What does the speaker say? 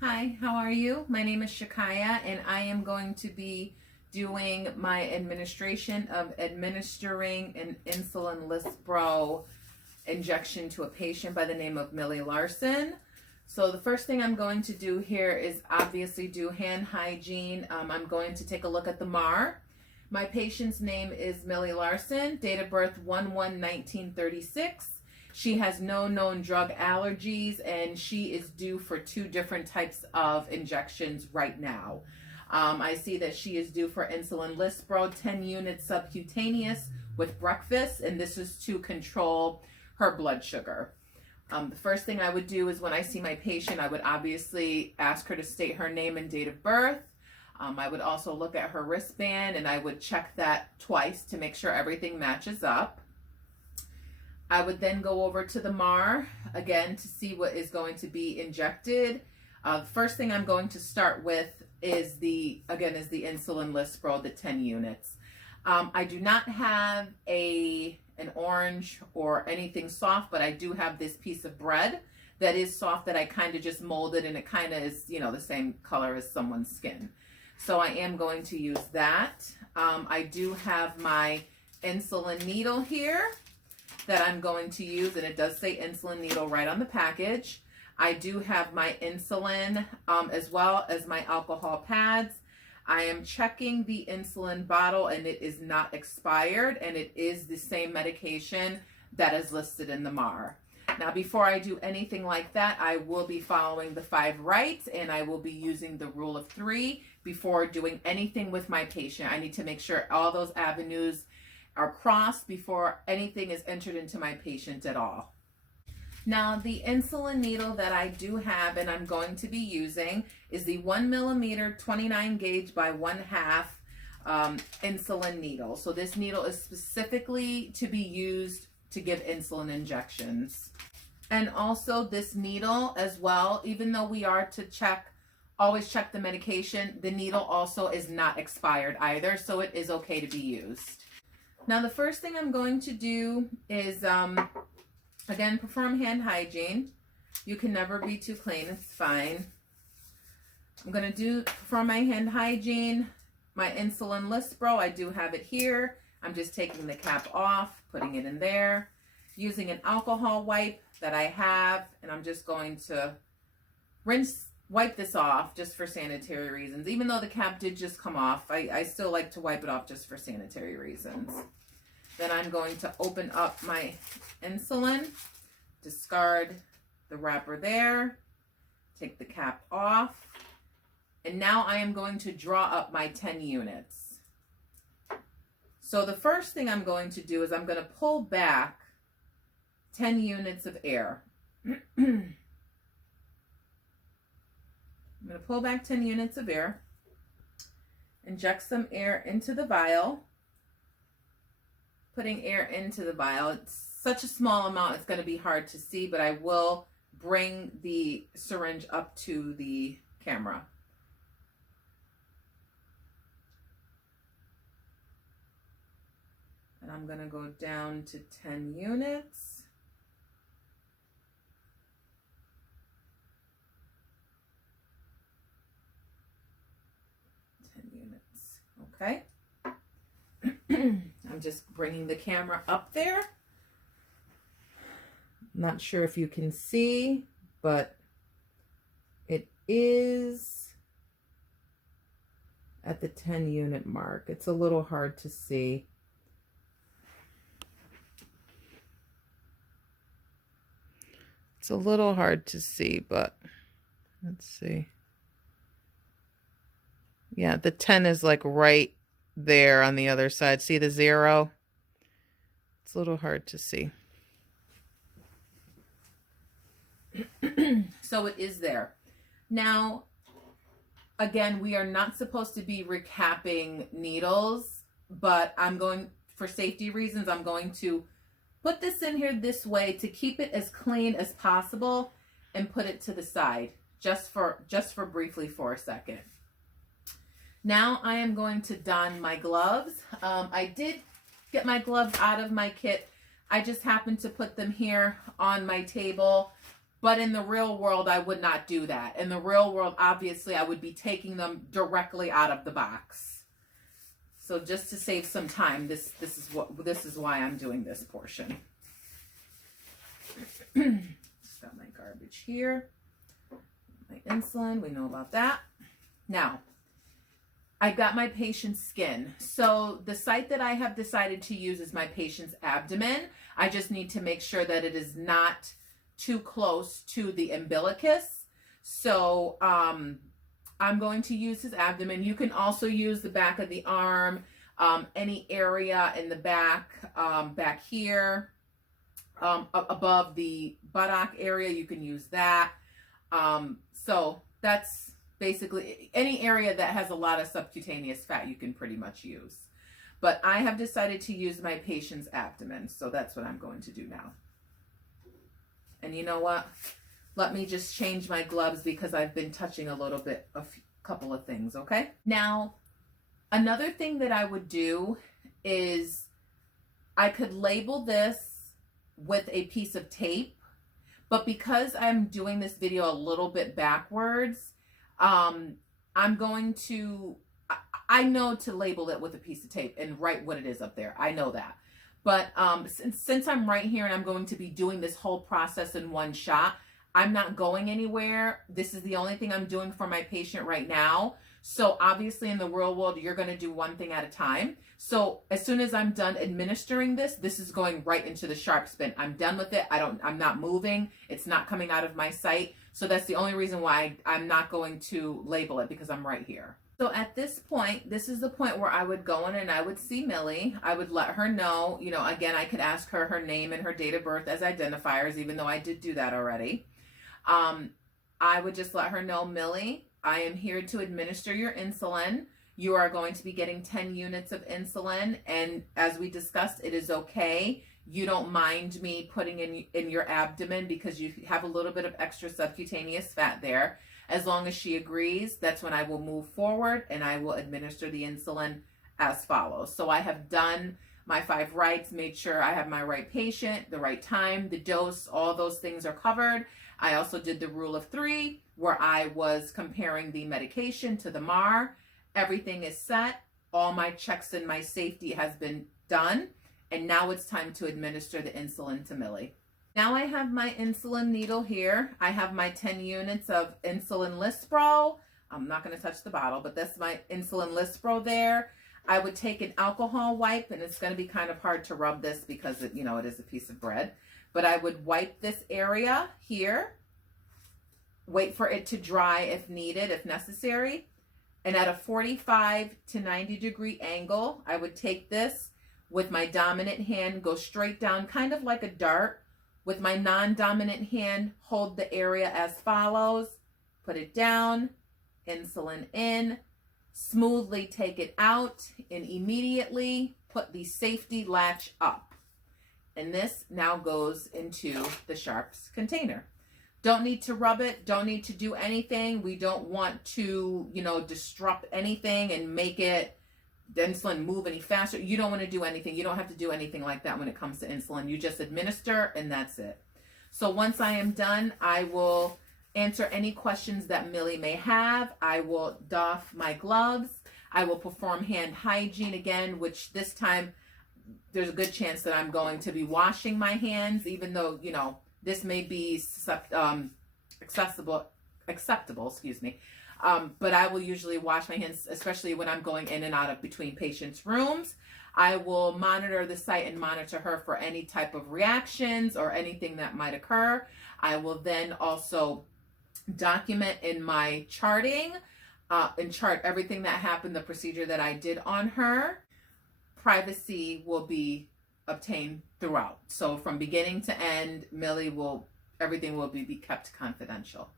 Hi, how are you? My name is Shakaya, and I am going to be doing my administration of administering an insulin Lispro injection to a patient by the name of Millie Larson. So the first thing I'm going to do here is obviously do hand hygiene. I'm going to take a look at the MAR. My patient's name is Millie Larson, date of birth 1/1/1936. She has no known drug allergies, and she is due for 2 different types of injections right now. I see that she is due for insulin Lispro, 10 units subcutaneous with breakfast, and this is to control her blood sugar. The first thing I would do is when I see my patient, I would obviously ask her to state her name and date of birth. I would also look at her wristband, and I would check that twice to make sure everything matches up. I would then go over to the MAR again to see what is going to be injected. The first thing I'm going to start with is the insulin Lispro, the 10 units. I do not have an orange or anything soft, but I do have this piece of bread that is soft that I kind of just molded, and it kind of is, the same color as someone's skin. So I am going to use that. I do have my insulin needle here that I'm going to use, and it does say insulin needle right on the package. I do have my insulin as well as my alcohol pads. I am checking the insulin bottle, and it is not expired, and it is the same medication that is listed in the MAR. Now, before I do anything like that, I will be following the 5 rights, and I will be using the rule of 3 before doing anything with my patient. I need to make sure all those avenues are crossed before anything is entered into my patient at all. Now, the insulin needle that I do have and I'm going to be using is the 1 millimeter 29 gauge by 1/2 insulin needle. So this needle is specifically to be used to give insulin injections. And also this needle as well, even though we are to always check the medication, the needle also is not expired either, so it is okay to be used. Now, the first thing I'm going to do is, again, perform hand hygiene. You can never be too clean. It's fine. I'm going to perform my hand hygiene. My insulin Lispro, I do have it here. I'm just taking the cap off, putting it in there, using an alcohol wipe that I have, and I'm just going to wipe this off just for sanitary reasons. Even though the cap did just come off, I still like to wipe it off just for sanitary reasons. Then I'm going to open up my insulin, discard the wrapper there, take the cap off, and now I am going to draw up my 10 units. So the first thing I'm going to do is I'm going to pull back 10 units of air. I'm going to pull back 10 units of air, inject some air into the vial. Putting air into the vial, it's such a small amount it's going to be hard to see, but I will bring the syringe up to the camera. And I'm going to go down to 10 units. Okay. I'm just bringing the camera up there. Not sure if you can see, but it is at the 10 unit mark. It's a little hard to see. It's a little hard to see, but let's see. Yeah, the 10 is like right there on the other side. See the 0? It's a little hard to see. So it is there. Now, again, we are not supposed to be recapping needles, but for safety reasons, I'm going to put this in here this way to keep it as clean as possible and put it to the side just for briefly for a second. Now I am going to don my gloves. I did get my gloves out of my kit. I just happened to put them here on my table But in the real world, I would not do that. In the real world, obviously, I would be taking them directly out of the box. So just to save some time, this is why I'm doing this portion. Just got my garbage here. My insulin, we know about that. Now, I got my patient's skin. So the site that I have decided to use is my patient's abdomen. I just need to make sure that it is not too close to the umbilicus. So I'm going to use his abdomen. You can also use the back of the arm, any area in the back, back here, above the buttock area, you can use that. So that's basically any area that has a lot of subcutaneous fat you can pretty much use. But I have decided to use my patient's abdomen, so that's what I'm going to do now. And you know what? Let me just change my gloves because I've been touching a little bit, couple of things, okay? Now, another thing that I would do is I could label this with a piece of tape, but because I'm doing this video a little bit backwards, I'm going to, I know to label it with a piece of tape and write what it is up there. I know that. But since I'm right here and I'm going to be doing this whole process in one shot, I'm not going anywhere. This is the only thing I'm doing for my patient right now. So obviously in the real world, you're going to do one thing at a time. So as soon as I'm done administering this, this is going right into the sharp spin. I'm done with it. I'm not moving. It's not coming out of my sight. So that's the only reason why I'm not going to label it, because I'm right here. So at this point, this is the point where I would go in and I would see Millie. I would let her know, you know, again, I could ask her her name and her date of birth as identifiers, even though I did do that already. I would just let her know, Millie, I am here to administer your insulin. You are going to be getting 10 units of insulin. And as we discussed, it is okay. You don't mind me putting in your abdomen because you have a little bit of extra subcutaneous fat there. As long as she agrees, that's when I will move forward and I will administer the insulin as follows. So I have done my 5 rights, made sure I have my right patient, the right time, the dose, all those things are covered. I also did the rule of 3 where I was comparing the medication to the MAR. Everything is set. All my checks and my safety has been done. And now it's time to administer the insulin to Millie. Now I have my insulin needle here. I have my 10 units of insulin Lispro. I'm not going to touch the bottle, but that's my insulin Lispro there. I would take an alcohol wipe, and it's going to be kind of hard to rub this because it, you know, it is a piece of bread. But I would wipe this area here, wait for it to dry if needed, if necessary. And at a 45 to 90 degree angle, I would take this with my dominant hand, go straight down, kind of like a dart. With my non-dominant hand, hold the area as follows. Put it down, insulin in, smoothly take it out, and immediately put the safety latch up. And this now goes into the sharps container. Don't need to rub it, don't need to do anything. We don't want to, you know, disrupt anything and make it the insulin move any faster. You don't want to do anything. You don't have to do anything like that when it comes to insulin. You just administer and that's it. So once I am done, I will answer any questions that Millie may have. I will doff my gloves. I will perform hand hygiene again, which this time there's a good chance that I'm going to be washing my hands, even though, you know, this may be acceptable, excuse me. But I will usually wash my hands, especially when I'm going in and out of between patients' rooms. I will monitor the site and monitor her for any type of reactions or anything that might occur. I will then also document in my charting and chart everything that happened, the procedure that I did on her. Privacy will be obtained throughout. So from beginning to end, everything will be kept confidential.